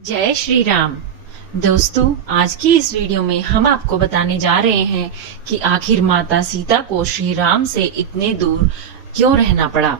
जय श्री राम। दोस्तों, आज की इस वीडियो में हम आपको बताने जा रहे हैं कि आखिर माता सीता को श्री राम से इतने दूर क्यों रहना पड़ा।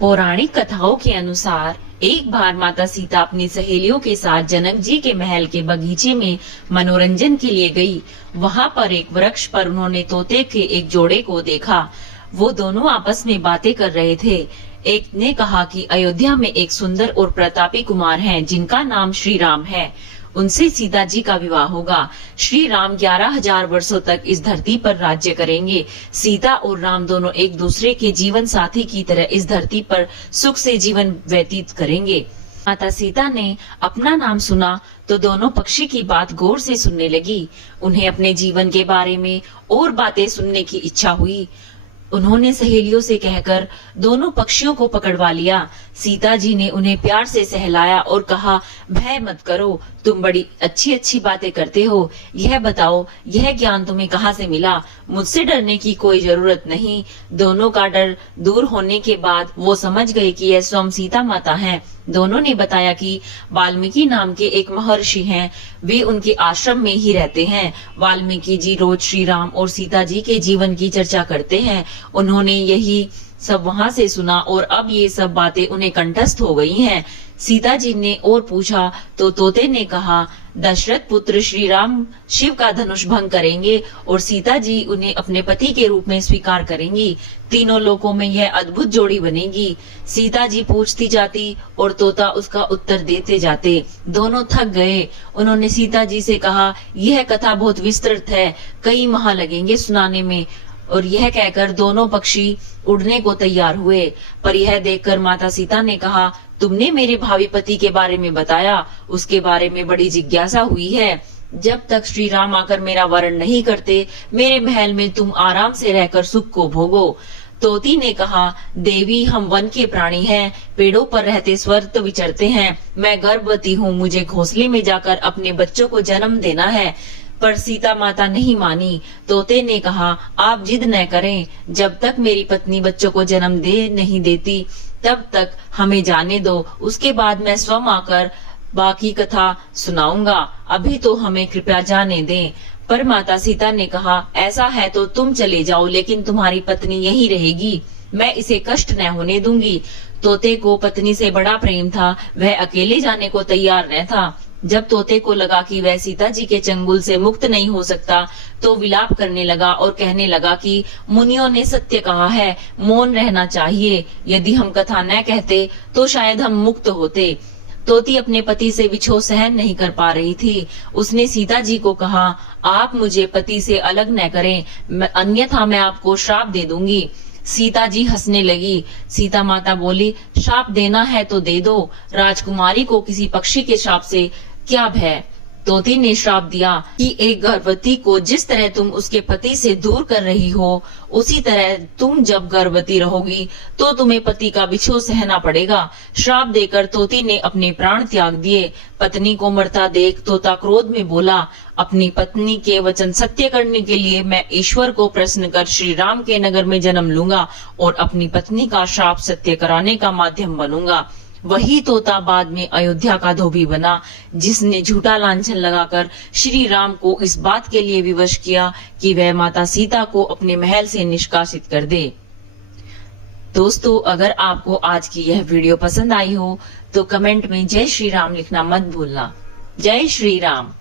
पौराणिक कथाओं के अनुसार एक बार माता सीता अपनी सहेलियों के साथ जनक जी के महल के बगीचे में मनोरंजन के लिए गई। वहां पर एक वृक्ष पर उन्होंने तोते के एक जोड़े को देखा। वो दोनों आपस में बातें कर रहे थे। एक ने कहा कि अयोध्या में एक सुंदर और प्रतापी कुमार हैं जिनका नाम श्री राम है। उनसे सीता जी का विवाह होगा। श्री राम 11,000 वर्षों तक इस धरती पर राज्य करेंगे। सीता और राम दोनों एक दूसरे के जीवन साथी की तरह इस धरती पर सुख से जीवन व्यतीत करेंगे। माता सीता ने अपना नाम सुना तो दोनों पक्षी की बात गौर से सुनने लगी। उन्हें अपने जीवन के बारे में और बातें सुनने की इच्छा हुई। उन्होंने सहेलियों से कहकर दोनों पक्षियों को पकड़वा लिया। सीता जी ने उन्हें प्यार से सहलाया और कहा, भय मत करो, तुम बड़ी अच्छी अच्छी बातें करते हो। यह बताओ, यह ज्ञान तुम्हें कहाँ से मिला? मुझसे डरने की कोई जरूरत नहीं। दोनों का डर दूर होने के बाद वो समझ गए कि यह स्वयं सीता माता हैं। दोनों ने बताया कि वाल्मीकि नाम के एक महर्षि हैं। वे उनके आश्रम में ही रहते हैं। वाल्मीकि जी रोज श्री राम और सीता जी के जीवन की चर्चा करते हैं। उन्होंने यही सब वहां से सुना और अब ये सब बातें उन्हें कंठस्थ हो गई हैं। सीता जी ने और पूछा तो तोते ने कहा, दशरथ पुत्र श्री राम शिव का धनुष भंग करेंगे और सीता जी उन्हें अपने पति के रूप में स्वीकार करेंगी। तीनों लोकों में यह अद्भुत जोड़ी बनेगी। सीता जी पूछती जाती और तोता उसका उत्तर देते जाते। दोनों थक गए। उन्होंने सीता जी से कहा, यह कथा बहुत विस्तृत है, कई माह लगेंगे सुनाने में। और यह कहकर दोनों पक्षी उड़ने को तैयार हुए। पर यह देखकर माता सीता ने कहा, तुमने मेरे भावी पति के बारे में बताया, उसके बारे में बड़ी जिज्ञासा हुई है। जब तक श्री राम आकर मेरा वरण नहीं करते, मेरे महल में तुम आराम से रहकर सुख को भोगो। तोती ने कहा, देवी, हम वन के प्राणी हैं, पेड़ों पर रहते स्वर्ग विचरते हैं। मैं गर्भवती हूँ, मुझे घोंसले में जाकर अपने बच्चों को जन्म देना है। पर सीता माता नहीं मानी। तोते ने कहा, आप जिद न करें, जब तक मेरी पत्नी बच्चों को जन्म दे नहीं देती तब तक हमें जाने दो, उसके बाद मैं स्वयं आकर बाकी कथा सुनाऊंगा। अभी तो हमें कृपया जाने दें। पर माता सीता ने कहा, ऐसा है तो तुम चले जाओ, लेकिन तुम्हारी पत्नी यहीं रहेगी, मैं इसे कष्ट न होने दूंगी। तोते को पत्नी से बड़ा प्रेम था, वह अकेले जाने को तैयार न था। जब तोते को लगा कि वह सीता जी के चंगुल से मुक्त नहीं हो सकता, तो विलाप करने लगा और कहने लगा कि मुनियों ने सत्य कहा है, मौन रहना चाहिए। यदि हम कथा न कहते तो शायद हम मुक्त होते। तोती अपने पति से विछोह सहन नहीं कर पा रही थी। उसने सीता जी को कहा, आप मुझे पति से अलग न करें, अन्यथा मैं आपको श्राप दे दूंगी। सीता जी हंसने लगी। सीता माता बोली, श्राप देना है तो दे दो, राजकुमारी को किसी पक्षी के श्राप से क्या भय। तोती ने श्राप दिया कि एक गर्भवती को जिस तरह तुम उसके पति से दूर कर रही हो, उसी तरह तुम जब गर्भवती रहोगी तो तुम्हें पति का विछोह सहना पड़ेगा। श्राप देकर तोती ने अपने प्राण त्याग दिए। पत्नी को मरता देख तोता क्रोध में बोला, अपनी पत्नी के वचन सत्य करने के लिए मैं ईश्वर को प्रसन्न कर श्री राम के नगर में जन्म लूंगा और अपनी पत्नी का श्राप सत्य कराने का माध्यम बनूंगा। वही तोता बाद में अयोध्या का धोबी बना, जिसने झूठा लांछन लगाकर श्री राम को इस बात के लिए विवश किया कि वह माता सीता को अपने महल से निष्कासित कर दे। दोस्तों, अगर आपको आज की यह वीडियो पसंद आई हो तो कमेंट में जय श्री राम लिखना मत भूलना। जय श्री राम।